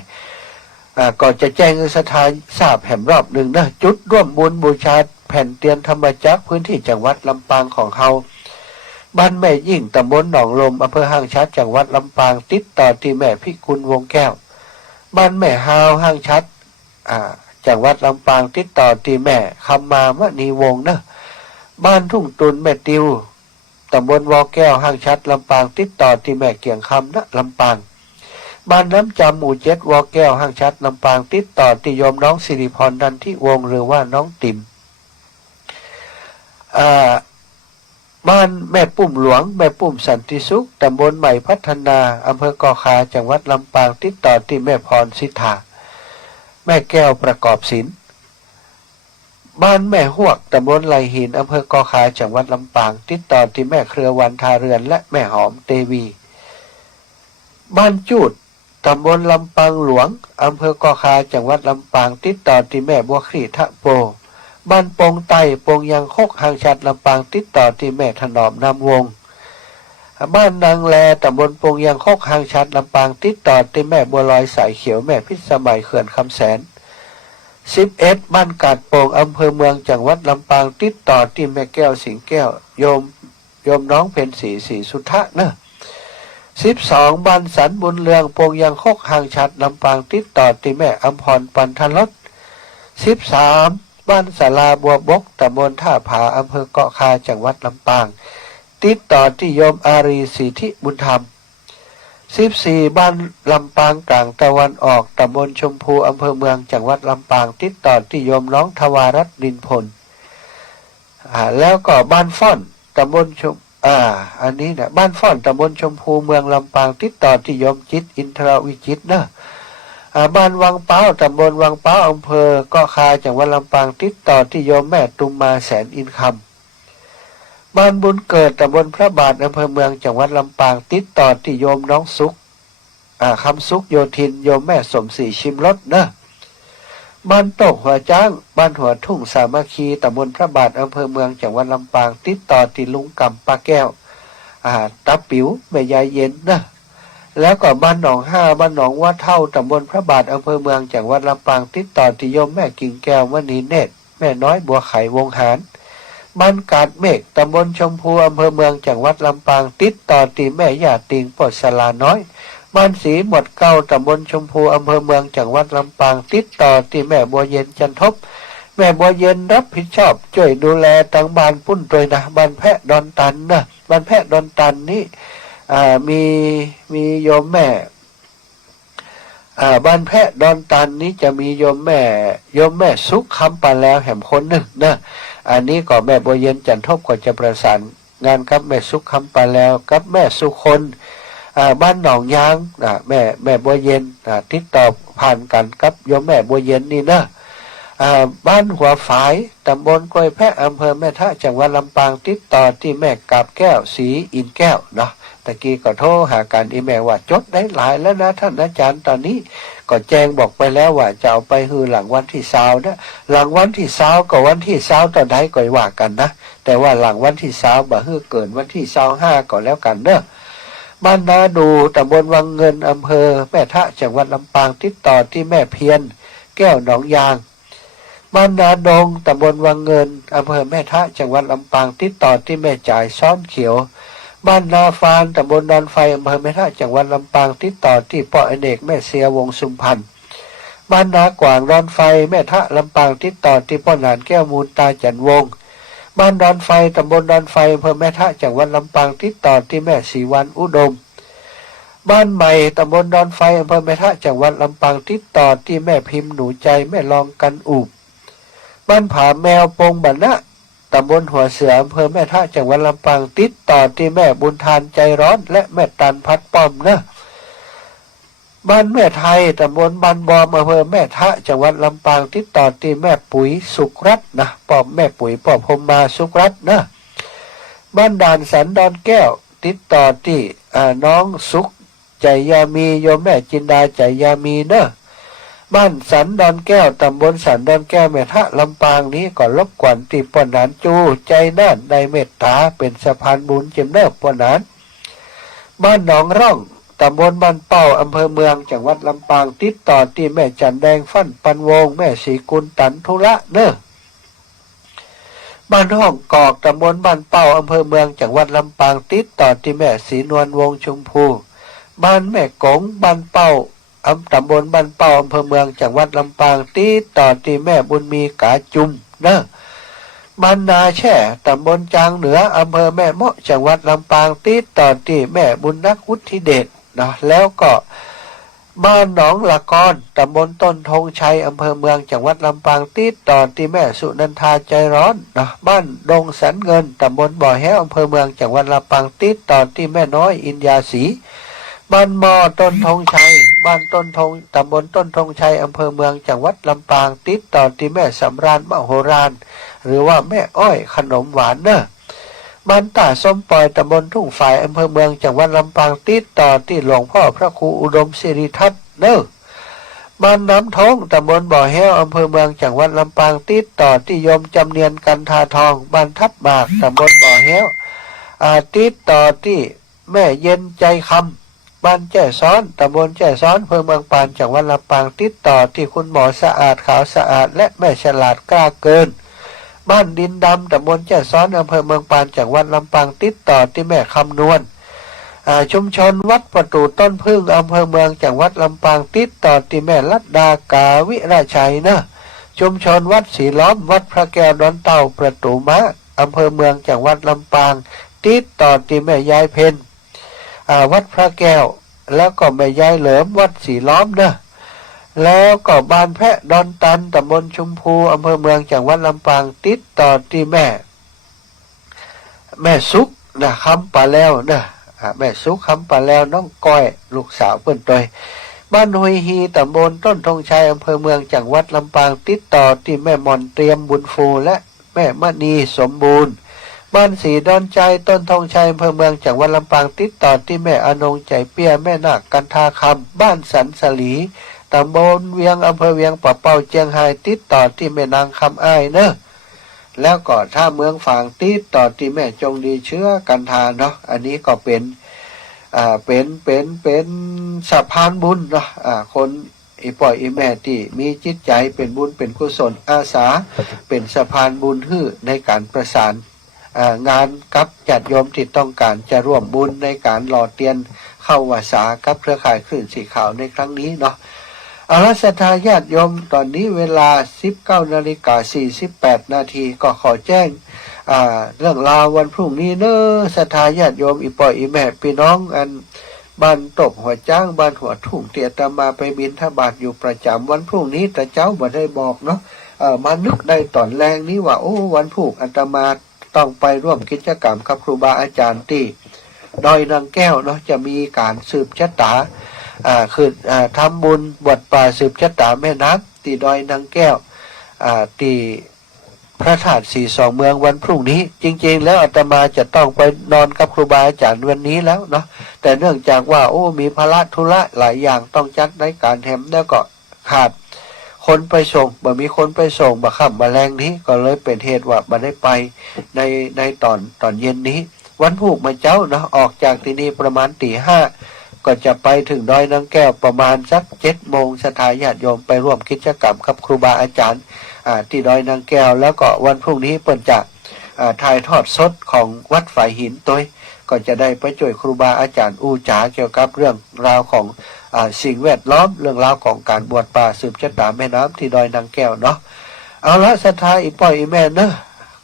ก็จะแจ้งสถานทราบแห่งรอบหนึ่งนะจุดร่วมบุญบูชาแผ่นเตียนธรรมจักรพื้นที่จังหวัดลำปางของเขาบ้านแม่ยิ่งตำบลหนองลมอำเภอห้างชัดจังหวัดลำปางติดต่อที่แม่พิกุลวงแก้วบ้านแม่ฮาวห้างชัดจังหวัดลำปางติดต่อที่แม่คำมามณีวงนะบ้านทุ่งตุนแม่ติวตำบลวอแก้วห้างชัดลำปางติดต่อที่แม่เกียงคำนะลำปางบ้านน้ำจำหมู่7วอแก้วห้างชัดลำปางติดต่อที่โยมน้องสิริพรนันทิวงหรือว่าน้องติ๋มบ้านแม่ปุ่มหลวงแม่ปุ่มสันติสุขตำบลใหม่พัฒนาอำเภอกอคาจังหวัดลำปางติดต่อที่แม่พรสิทธาแม่แก้วประกอบศิลป์บ้านแม่หวกตำบลไหลหินอำเภอกอคาจังหวัดลำปางติดต่อที่แม่เครือวันทาเรือนและแม่หอมเตวีบ้านจูดตำบลลำปางหลวงอำเภอกอคาจังหวัดลำปางติดต่อที่แม่บัวครีทะโปบ้านปงไตปงยังคกหางชัดลำปางติดต่อที่แม่ถนอมนำวงบ้านนางแลตำบลปงยังคกหางชัดลำปางติดต่อที่แม่บัวลอยสายเขียวแม่พิษสมัยเขื่อนคำแสน11บ้านกาดโป่งอำเภอเมืองจังหวัดลำปางติดต่อที่แม่แก้วสิงแก้วโยมน้องเพ็ญศรีสุทธะนะ12บ้านสันบุญเรืองปงยังคกหางชัดลำปางติดต่อที่แม่อำพรปันทรส13บ้านศาลาบัวบกตำบลท่าผาอำเภอเกาะคาจังหวัดลำปางติดต่อที่โยมอารีสิทธิบุญธรรม14บ้านลำปางกลางตะวันออกตำบลชมพูอำเภอเมืองจังหวัดลำปางติดต่อที่โยมน้องทวารัตน์ดินพลแล้วก็บ้านฟ่อนตำบลอันนี้นะบ้านฟ่อนตำบลชมพูเมืองลำปางติดต่อที่โยมจิตอินทรวิจิตรนะ บ้านวังเป้าตำบลวังเป้าอำเภอเกาะคาจังหวัดลำปางติดต่อที่โยมแม่ตุมมาแสนอินคำบ้านบุญเกิดตำบลพระบาทอำเภอเมืองจังหวัดลำปางติดต่อที่โยมน้องสุขคำสุขโยธินโยมแม่สมศรีชิมรสนะบ้านโตกหัวจ้างบ้านหัวทุ่งสามัคคีตำบลพระบาทอำเภอเมืองจังหวัดลำปางติดต่อที่ลุงกำปาแก้วตาปิ๋วแม่ยายเย็นนะแล้วก็บ้านหนองห้าบ้านหนองว่าเท่าตำบลพระบาทอำเภอเมืองจังหวัดลำปางติดต่อที่โยมแม่กิ่งแก้วมณีเนตรแม่น้อยบัวไขวงหารบ้านกาดเมฆตำบลชมพูอำเภอเมืองจังหวัดลำปางติดต่อที่แม่ย่าติงปดสลาน้อยบ้านสีหมดเก้าตำบลชมพูอำเภอเมืองจังหวัดลำปางติดต่อที่แม่บัวเย็นจันทบแม่บัวเย็นรับผิดชอบช่วยดูแลตั้งบ้านปุ้นตัวยนะบ้านแพะดอนตันนะบ้านแพะดอนตันนี้มีโยมแม่บ้านแพะดอนตันนี้จะมีโยมแม่สุขคำปาแล้วแห่มคนหนึ่งนะอันนี้ก็แม่บัวเย็นจันทบก็จะประสานงานกับแม่สุขคำปาแล้วกับแม่สุคนบ้านหนองยางแม่บัวเย็นติดต่อผ่านกันกับโยมแม่บัวเย็นนี่นะบ้านหัวฝายตำบลกล้วยแพะอำเภอแม่ทะจังหวัดลำปางติดต่อที่แม่กาบแก้วศรีอินแก้วเนาะตะกี้ก็โทรหากันอีแม่ว่าจดได้หลายแล้วนะท่านอาจารย์ตอนนี้ก็แจ้งบอกไปแล้วว่าจะเอาไปฮือหลังวันที่20นะหลังวันที่20ก็วันที่20ตอนใดก็ว่ากันนะแต่ว่าหลังวันที่20บ่ฮือเกินวันที่25ก็แล้วกันเด้อบ้านนาดูตำบลวังเงินอำเภอแม่ทะจังหวัดลำปางติดต่อที่แม่เพียรแก้วหนองยางบ้านนาดงตำบลวังเงินอำเภอแม่ทะจังหวัดลำปางติดต่อที่แม่จ่ายซ้อนเขียวบ้านนาฟานตำบลดอนไฟอำเภอแม่ทะจังหวัดลำปางติดต่อที่ป่ออเนกแม่เสียวงสุมพันธ์บ้านนากวางดอนไฟแม่ทะลำปางติดต่อที่ป่อหนานแก้วมูลตาจันวงบ้านดอนไฟตำบลดอนไฟอำเภอแม่ทะจังหวัดลำปางติดต่อที่แม่ศรีวันอุดมบ้านใหม่ตำบลดอนไฟอำเภอแม่ทะจังหวัดลำปางติดต่อที่แม่พิมพ์หนูใจแม่ลองกันอูบบ้านผาแมวปงบันนะตำบลหัวเสืออำเภอแม่ทะจังหวัดลำปางติดต่อที่แม่บุญทานใจร้อนและแม่ตันพัดป้อมนะบ้านแม่ไทยตำบลบ้านบอมอำเภอแม่ทะจังหวัดลำปางติดต่อที่แม่ปุ๋ยสุกรัตน์นะป้อมแม่ปุ๋ยป้อมพรมมาสุกรัตน์นะบ้านด่านสันดอนแก้วติดต่อที่น้องสุขใจยามีโยมแม่จินดาใจยามีเนอะบ้านสันดอนแก้วตำบลสันดอนแก้วแม่ทะลำปางนี้ก็รบกวนติปนานจูใจน่านในเมตตาเป็นสะพานบุญเจมเนอปนานบ้านหนองร่องตำบลบ้านเป้าอำเภอเมืองจังหวัดลำปางติดต่อที่แม่จันแดงฟั่นปันวงแม่ศรีกุลตันทุระเนอะบ้านห้องกอกตำบลบ้านเป้าอำเภอเมืองจังหวัดลำปางติดต่อที่แม่ศรีนวลวงชมพูบ้านแม่กงบ้านเป้าตำบลบ้านเป้าอำเภอเมืองจังหวัดลำปางติดต่อที่แม่บุญมีกาจุมเนอะบ้านนาแช่ตำบลจางเหนืออำเภอแม่เมาะจังหวัดลำปางติดต่อที่แม่บุญนักวุฒิเดชนะแล้วก็บ้านหนองละกอนตำบลต้นธงชัยอำเภอเมืองจังหวัดลำปางติดต่อที่แม่สุนันทาใจร้อนนะบ้านดงสันเงินตำบลบ่อแห้วอำเภอเมืองจังหวัดลำปางติดต่อที่แม่น้อยอินยาศรีบ้านมอต้นธงชัยบ้านต้นธงตำบลต้นธงชัยอำเภอเมืองจังหวัดลำปางติดต่อที่แม่สำราญมโหฬารหรือว่าแม่อ้อยขนมหวานเนอะบ้านตาส้มปล่อยตำบลทุ่งฝ่ายอำเภอเมืองจังหวัดลำปางติดต่อที่หลวงพ่อพระครูอุดมสิริทัศน์เนอะบ้านน้ำท้องตำบลบ่อแห้วอำเภอเมืองจังหวัดลำปางติดต่อที่โยมจำเนียนกันทาทองบ้านทับหมากตำบลบ่อแห้วติดต่อที่แม่เย็นใจคำบ้านแจ้ซ้อนตำบลแจ้ซ้อนอำเภอเมืองปานจังหวัดลำปางติดต่อที่คุณหมอสะอาดขาวสะอาดและแม่ฉลาดกล้าเกินบ้านดินดำตำบลแจ้ซ้อนอำเภอเมืองปานจังหวัดลำปางติดต่อที่แม่คำนวณชุมชนวัดประตูต้นพึ่งอำเภอเมืองจังหวัดลำปางติดต่อที่แม่ลัดดากาวิราชัยนะชุมชนวัดสีล้อมวัดพระแก้วดอนเต่าประตูมะอำเภอเมืองจังหวัดลำปางติดต่อที่แม่ยายเพนวัดพระแก้วแล้วก็แม่ยายเหลิมวัดสีล้อมนะแล้วก็บ้านแพะดอนตันตำบลชุมพูอำเภอเมืองจังหวัดลำปางติดต่อที่แม่สุกนะคำปลาแล้วนะแม่สุกคำปลาแล้วน้องก้อยลูกสาวเปิ้นตัว บ้านห้วยฮีตำบลต้นธงชัยอำเภอเมืองจังหวัดลำปางติดต่อที่แม่มอนเตรียมบุญฟูและแม่มณีสมบูรณ์บ้านสีดอนใจต้นธงชัยอำเภอเมืองจังหวัดลำปางติดต่อที่แม่อนงใจเปี้ยแม่นาคกันทาคำบ้านสันสลีตำบลเวียงอำเภอเวียงปะเป้าเจียงไฮ้ติดต่อที่แม่นางคำอ้ายเนอะแล้วก็ถ้าเมืองฝางติดต่อที่แม่จงดีเชื้อกันทาเนาะอันนี้ก็เป็นเป็นสะพานบุญเนาะคนอีปล่อยอีแม่ที่มีจิตใจเป็นบุญเป็นกุศลอาสาเป็นสะพานบุญฮื้อในการประสานงานกับญาติโยมที่ต้องการจะร่วมบุญในการหล่อเตียนเข้าวาสากับเครือข่ายคลื่นสีขาวในครั้งนี้เนาะเอาละศรัทธาญาติโยมตอนนี้เวลา 19:48 นาทีก็ขอแจ้งเรื่องราววันพรุ่งนี้เนอะศรัทธาญาติโยมอีปล่อยอีแม่พี่น้องอันบ้านตบหัวจ้างบ้านหัวทุ่งเตียตามาไปบิณฑบาตอยู่ประจำวันพรุ่งนี้แต่เจ้าบ่ได้บอกเนาะมานึกได้ตอนแรงนี้ว่าโอ้วันพรุ่งอาตมาต้องไปร่วมกิจกรรมกับครูบาอาจารย์ที่ดอยนางแก้วเนาะจะมีการสืบชะตาคือทำบุญบวชป่าสืบชะตาแม่น้ำที่ดอยนางแก้วที่พระธาตุสีสองเมืองวันพรุ่งนี้จริงๆแล้วอาตมาจะต้องไปนอนกับครูบาอาจารย์วันนี้แล้วเนาะแต่เนื่องจากว่าโอ้มีภาระธุระหลายอย่างต้องจัดในการแถมแล้วก็ขาดคนไปส่งบ่มีคนไปส่งบ่ค่ำบ่แรงนี้ก็เลยเป็นเหตุว่าบ่ได้ไปในตอนเย็นนี้วันพรุ่งมาเจ้าเนาะออกจากที่นี่ประมาณตี 5ก็จะไปถึงดอยนางแก้วประมาณสัก7 โมงศรัทธาญาติโยมไปร่วมกิจกรรมกับครูบาอาจารย์ที่ดอยนางแก้วแล้วก็วันพรุ่งนี้เปิดจะถ่ายทอดสดของวัดฝ่ายหินตัวก็จะได้ไปช่วยครูบาอาจารย์อู้จ๋าเกี่ยวกับเรื่องราวของสิ่งแวดล้อมเรื่องราวของการบวชป่าสืบชะตาแม่น้ำที่ดอยนางแก้วเนาะเอาละศรัทธาอีป่อยอีแม่เนอะ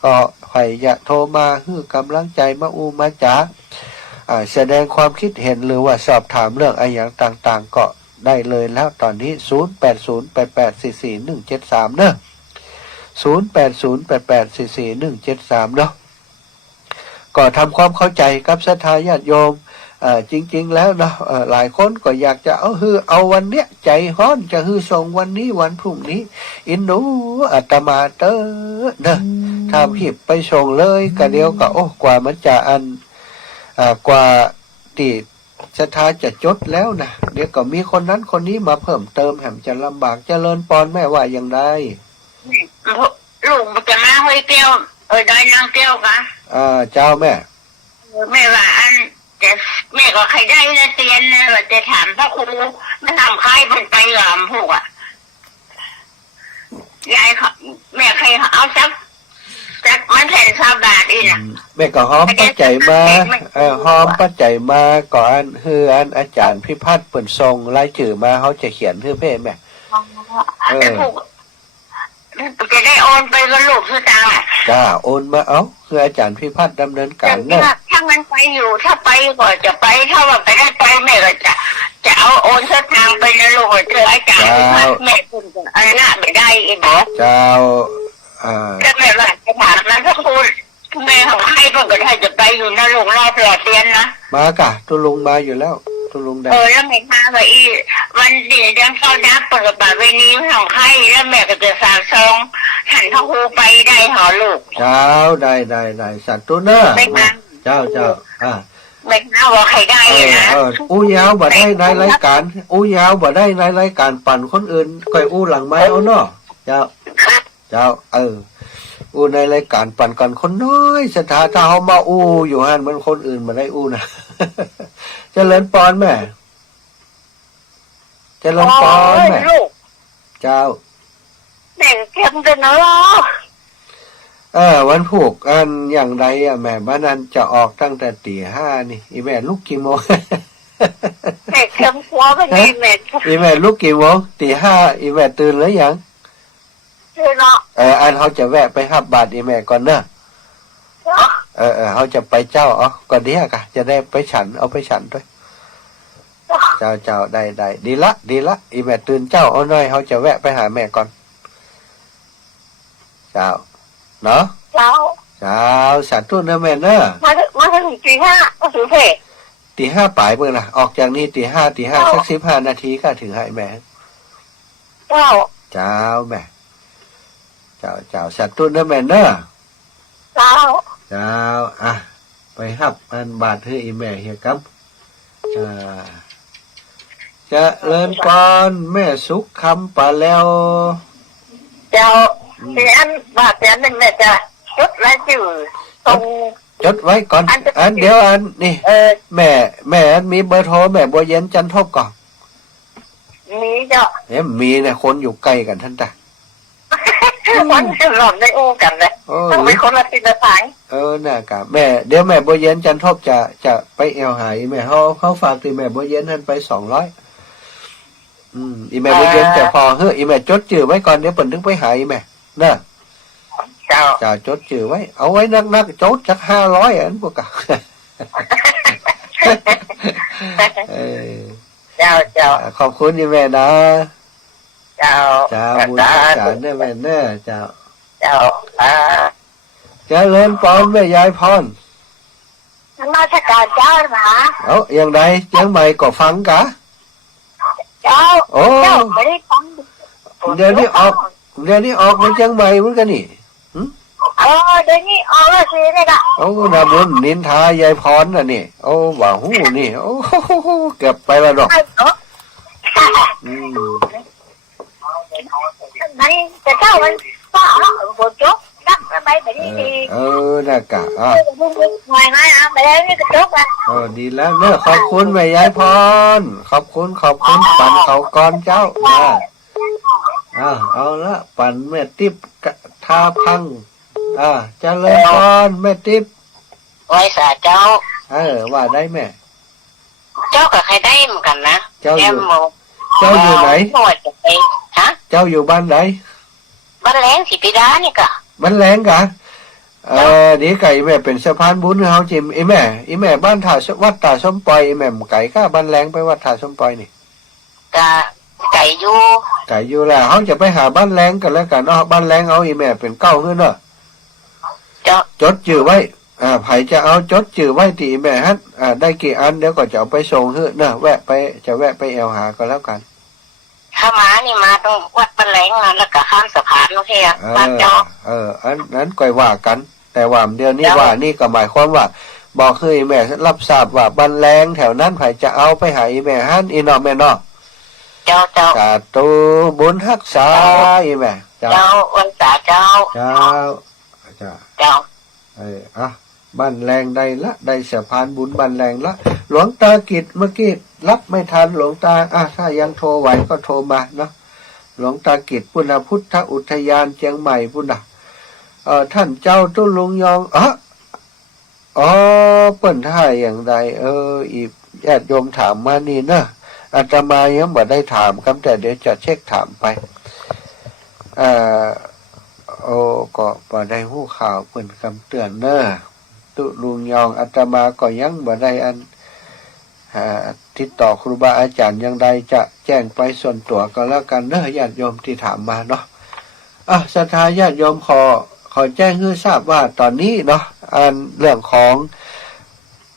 ก็ใครอยากโทรมาฮื้อกำลังใจมาอู้มาจ๋าแสดงความคิดเห็นหรือว่าสอบถามเรื่องอะไรอย่างต่างๆก็ได้เลยแล้วตอนนี้ 0808844173 เนอะ 0808844173 เนอะก็ทำความเข้าใจกับศรัทธาญาติโยมจริงๆแล้วเนาะหลายคนก็อยากจะเอาวันเนี้ยใจฮ้อนจะส่งวันนี้วันพรุ่งนี้อินหนูอาตมาเตอเนอะถ้าผิดไปส่งเลยก็เดียวก็กว่ามันจะกว่าที่ศรัทธาจะจดแล้วนะเดี๋ยวก็มีคนนั้นคนนี้มาเพิ่มเติมแหมจะลำบากเจริญปอนแม่ว่าอย่างไรลูกจะมาห้วยแก้วดอยนางแก้วค่ะเจ้าแม่ว่าอันแต่แม่ก็ใครได้นะเตียนนะว่าจะถามพระครูมาทำใครมันไปหลอมพวกยายเขาแม่ใครเอาสักมันแผ่น20 บาทอีน่ะแม่ก็หอมปัจจัยมาหอมปัจจัยมาก่อนอันอาจารย์พิพัฒน์เปิ่นทรงรายชื่อมาเขาจะเขียนเพ่แม่จะได้โอนไปกับลูกคือตังอ่ะจ้าโอนมาคืออาจารย์พิพัฒน์ดำเนินการเนี่ยถ้ามันไปอยู่ถ้าไปก็จะไปถ้าว่าไปได้ไปแม่ก็จะเอาโอนเส้นทางไปนะลูกเจออาจารย์พิพัฒน์แม่คุณอันน่ะไม่ได้อีกเหรอเจ้าก็แม่ว่าจะถามนะถ้าคุณแม่ของให้เพื่อนก็ให้จะไปอยู่นะลูกรอปลอดเตียนนะมากะตุลุงมาอยู่แล้วตุลุงได้แล้วแม่มาว่าวันเดียวยังเข้าดับเปิดป่าเวนี้ของใครแล้วแม่ก็จะสาวซองหันพระครูไปได้หอลูกเจ้าได้สัตว์ตัวเนอะเจ้าไม่น่าว่าใครได้นะอู้ยาวบ่ได้ในรายการอู้ยาวบ่ได้ในรายการปั่นคนอื่นก่อยอู้หลังไม้เอาเนาะเจ้าอู้ในรายการปั่นกันคนน้อยศรัทธาถ้าเขามาอู้อยู่ฮั่นมันคนอื่นมาได้อู้นะเจริญปอนแม่เจริญปอนแม่เจ้าแม่เข้มกันเนาะวันผูกอันอย่างไรแม่บ้านนั้นจะออกตั้งแต่ตี 5นี่อีแม่ลุกกี่โมงแม่เข้มครัวไปนี่แม่อีแม่ลุกกี่โมงตี 5อีแม่ตื่นหรือยังอันเขาจะแวะไปหับบาทอีแม่ก่อนเนอะเขาจะไปเจ้าก่อนเดียวกะจะได้ไปฉันเอาไปฉันด้วยเจ้าได้ดีละอีแม่ตื่นเจ้าเอาหน่อยเขาจะแวะไปหาแม่ก่อนเจ้าเนาะเจ้าสาธุนะแม่เนอะมาถึงตี 5ก็ถึงเพตี ตี 5ป่ายเมื่อนะออกจากนี่ตี 5สัก15 นาทีก็ถึงให้แม่เจ้าเจ้าแม่เจ้าสัตว์ตุ้นนะแม่เนอะเจ้าอ่ะไปฮับอันบาทให้อีแม่เฮียครับจะเลินปอนแม่สุขคำป่าแล้วเจ้าที่อันบาทอันนึงแม่จะจดไว้อยู่ตรงจดไว้ก่อนอันเดี๋ยวอันนี่แม่อันมีเบอร์โทรแม่บัวเย็นจันทบก่อนมีเจ้ามีนะคนอยู่ใกล้กันท่านตาวันจะหล่อนได้โอ้กันเลยต้องเป็นคนละทิศละทางน่ะกับแม่เดี๋ยวแม่บัวเย็นจันทบจะไปเอวหายแม่เขาฝากตีแม่บัวเย็นท่านไป200อีแม่บัวเย็นจะพออีแม่จดจื่อไว้ก่อนเดี๋ยวเปิ่นถึงไปหายแม่เนอะเจ้าจดจื่อไว้เอาไว้นักจดจัก500อันพวกกะเจ้าขอบคุณอีแม่นะเจ้าบุญรักษาเนี่ยแม่เนอะเจ้าจะเลินปอนแม่ยายพรมาชักการเจ้าหมาอย่างไรเจียงใหม่ก็ฟังกะเจ้าไม่ได้ฟังเดี๋ยวนี้ออกในเจียงใหม่เหมือนกันนี่เดี๋ยวนี้ออกแล้วสิเนี่ยกะนาบุญนินทายายพรน่ะนี่ว่าหูนี่เก็บไปแล้วดอกไหนแต่เจ้ามันป้าหัวจกดักไปแบบนี้ดีน่ะกะหน่อยไหมไปแล้วนี่กระจกอ่ะดีแล้วเนอะขอบคุณแม่ยายพรขอบคุณปั่นเขาก่อนเจ้าเอาละปั่นแม่ติ๊บท่าพังจะเลยพรแม่ติ๊บไว้สาเจ้าว่าได้แม่เจ้ากับใครได้เหมือนกันนะเจ้าอยู่ไหนเจ้าอยู่บ้านไหนบ้านแรงสิปิดานี่กะบ้านแรงกะดีไก่แม่เป็นสะพานบุญเขาจิมอีแม่บ้านถ่าวัดถ่าส้มปอยอีแม่ไก่ก้าบ้านแรงไปวัดถ่าส้มปอยนี่ไก่อยู่แล้วเขาจะไปหาบ้านแรงกันแล้วกันบ้านแรงเอาอีแม่เป็นเก้าขึ้นเนาะจดจื่อไว้ไผจะเอาจดจื่อไว้ตีแม่ฮัทได้กี่อันเดี๋ยวก็จะเอาไปส่งเฮ้เนอะแวะไปแอวหาก็แล้วกันถ้ามานี่มาต้องวัดบ้านแรงมาแล้วก็ข้ามสะพานโอเคบ้านเจ้าอันนั้นก็ว่ากันแต่ว่าเดี๋ยวนี้ว่านี่ก็หมายความว่าบอกคืออีแม่รับทราบว่าบ้านแรงแถวนั้นไผจะเอาไปหาอีแม่ฮัทอีนอแม่นอเจ้าตูบุญรักษาอีแม่เจ้าวันษาเจ้าบ้านแรงได้สะพานบุญบ้านแรงละหลวงตากิจเมื่อกี้รับไม่ทันหลวงตาถ้ายังโทรไหวก็โทรมาเนาะหลวงตากิจพุทธพุทธอุทยานเชียงใหม่พุทธท่านเจ้าตุ้ลุงยองเปิ้นท่าอย่างไรอีญาติโยมถามมานี่นะอาตมายังบ่ได้ถามครับแต่เดี๋ยวจะเช็คถามไปก็บ่ได้ฮู้ข่าวเปิ้นคำเตือนเนอะตุลุงยองอาตมาก็ยังบ่ได้ติดต่อครูบาอาจารย์ยังใดจะแจ้งไปส่วนตัวก็แล้วกันเนอะญาติโยมที่ถามมาเนาะศรัทธาญาติโยมขอแจ้งให้ทราบว่าตอนนี้เนาะเรื่องของ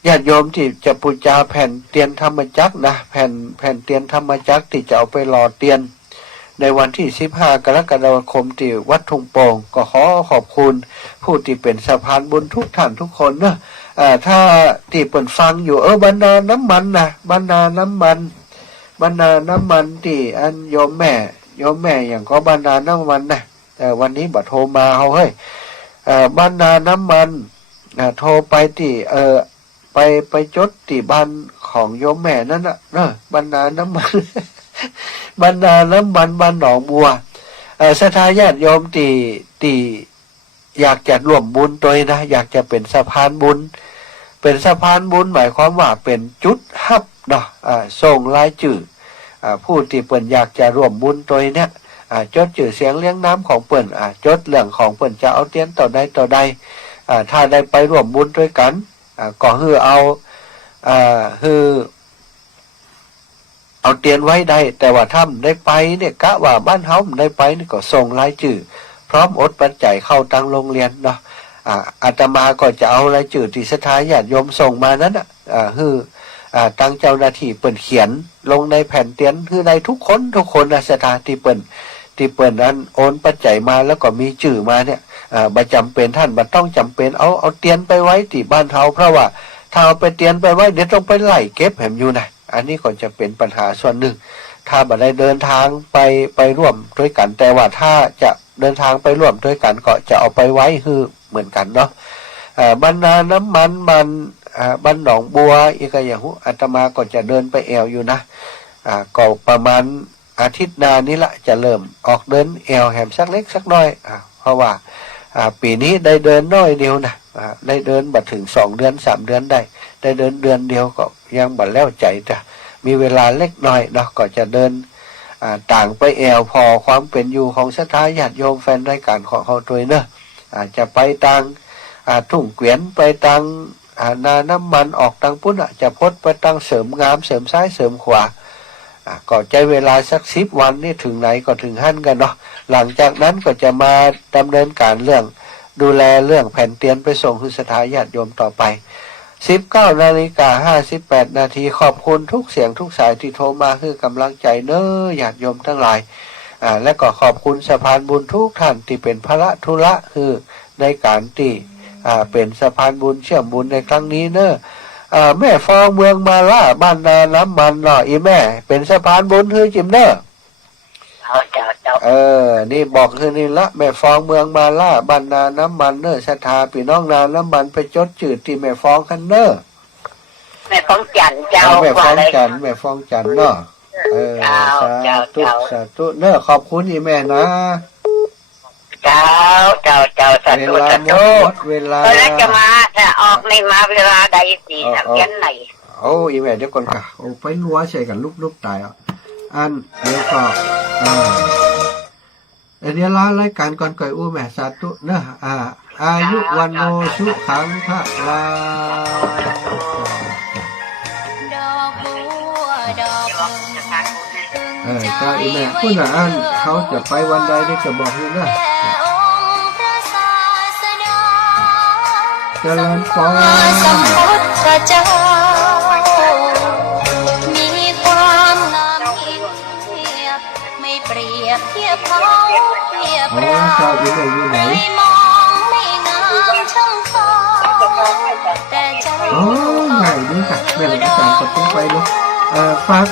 ญาติโยมที่จะปูชาแผ่นเตียนธรรมจักรนะแผ่นเตียนธรรมจักรที่จะเอาไปหล่อเตียนในวันที่15 กรกฎาคมที่วัดทุ่งโป่งก็ขอบคุณผู้ที่เป็นสะพานบุญทุกท่านทุกคนนะถ้าที่เปิดฟังอยู่บรรดาน้ำมันนะบรรดาน้ำมันที่อันโยมแม่อย่างก็บรรดาน้ำมันนะวันนี้บัดโทรมาเฮ้ยบรรดาน้ำมันโทรไปที่ไปจดที่บ้านของโยมแม่นั่นนะบรรดาน้ำมันบ้านหนองบัวศรัทธาญาติโยมที่อยากจะร่วมบุญตัวนะอยากจะเป็นสะพานบุญหมายความว่าเป็นจุดฮับเนาะส่งรายชื่อผู้ที่เปิ่นอยากจะร่วมบุญตัวเนี้ยจดชื่อเสียงเลี้ยงน้ำของเปิ่นจดเรื่องของเปิ่นจะเอาเตียนต่อใดถ้าได้ไปร่วมบุญด้วยกันก็เอาเตียนไว้ได้แต่ว่าถ้าได้ไปเนี่ยกะว่าบ้านเฮาได้ไปนี่ก็ส่งรายชื่อพร้อมอดปัจจัยเข้าตั้งโรงเรียนเนาะอาตมาก็จะเอารายชื่อที่ศรัทธาญาติโยมส่งมานั้น ตั้งเจ้าหน้าที่เปิ่นเขียนลงในแผ่นเตียนคือในทุกคนนะสถานที่เปิ่นนั้นโอนปัจจัยมาแล้วก็มีชื่อมาเนี่ยบ่จำเป็นท่านบ่ต้องจำเป็นเอาเตียนไปไว้ที่บ้านเฮาเพราะว่าถ้าเอาไปเตียนไปไว้เดี๋ยวต้องไปไล่เก็บแหมอยู่นะอันนี้ก็จะเป็นปัญหาส่วนหนึ่งถ้าบ่ได้เดินทางไปร่วมด้วยกันแต่ว่าถ้าจะเดินทางไปร่วมด้วยกันก็จะเอาไปไว้คือเหมือนกันเนาะบรรณาน้ำมันบ้านหนองบัวอีกอย่างอาตมาก็จะเดินไปแอวอยู่นะก็ประมาณอาทิตย์หน้านี้ละจะเริ่มออกเดินแอวแหมสักเล็กสักน้อยเพราะว่าปีนี้ได้เดินน้อยเดียวนะได้เดินบัดถึง2 เดือน3 เดือนได้เดินเดือนเดียวก็ยังบัดแล้วใจจ้ะมีเวลาเล็กน้อยเนาะก็จะเดินต่างไปแอวพอความเป็นอยู่ของศรัทธาญาติโยมแฟนรายการของเขาตัวเนอะจะไปต่างทุ่งเกวียนไปต่างนาน้ำมันออกต่างปุ้นจะพดไปต่างเสริมงามเสริมซ้ายเสริมขวาก็ใจเวลาสัก10 วันนี่ถึงไหนก็ถึงหั่นกันเนาะหลังจากนั้นก็จะมาดำเนินการเรื่องดูแลเรื่องแผ่นเตียนไปส่งคือศรัทธาญาติโยมต่อไป19:58 นาทีขอบคุณทุกเสียงทุกสายที่โทรมาคือกำลังใจเนอะญาติโยมทั้งหลายและก็ขอบคุณสะพานบุญทุกท่านที่เป็นภาระธุระคือในการที่เป็นสะพานบุญเชื่อมบุญในครั้งนี้เนอะแม่ฟองเมืองมาล่าบ้านนาน้ำมันเนาะอีแม่เป็นสะพานบุญคือจิมเนอะนี่บอกคือนี่ละแม่ฟองเมืองมาล่าบ้านนาน้ำมันเนอะศรัทธาพี่น้องนาน้ำมันไปจดจืดที่แม่ฟองคันเนอะแม่ฟองจันเจ้าแม่ฟองจันเนาะสาธุเนอะขอบคุณอีแม่นะเจ้าสาธุเวลาแล้วจะมาถ้าออกในมาเวลาใดสิเย็นไหนอีแม่เดี๋ยวก่อนค่ะไปรัวใส่กันลูกตายอันเดี๋ยวก็เดี๋ยวลารายการก่อนก่อยแม่สาธุเนอะอายุวันโนสุขังพระลาก็อีแม่พูดนะอันเขาจะไปวันใดได้จะบอกให้นะเจริญพรสัมพุทธเจ้ามีความงามเทียบไม่เปรียบเทียบเขาเทียบเราไม่มองไม่งามช่างฟ้าแต่ใจง่ายดีค่ะแม่หลังจากก็ต้องไปเลยฝาก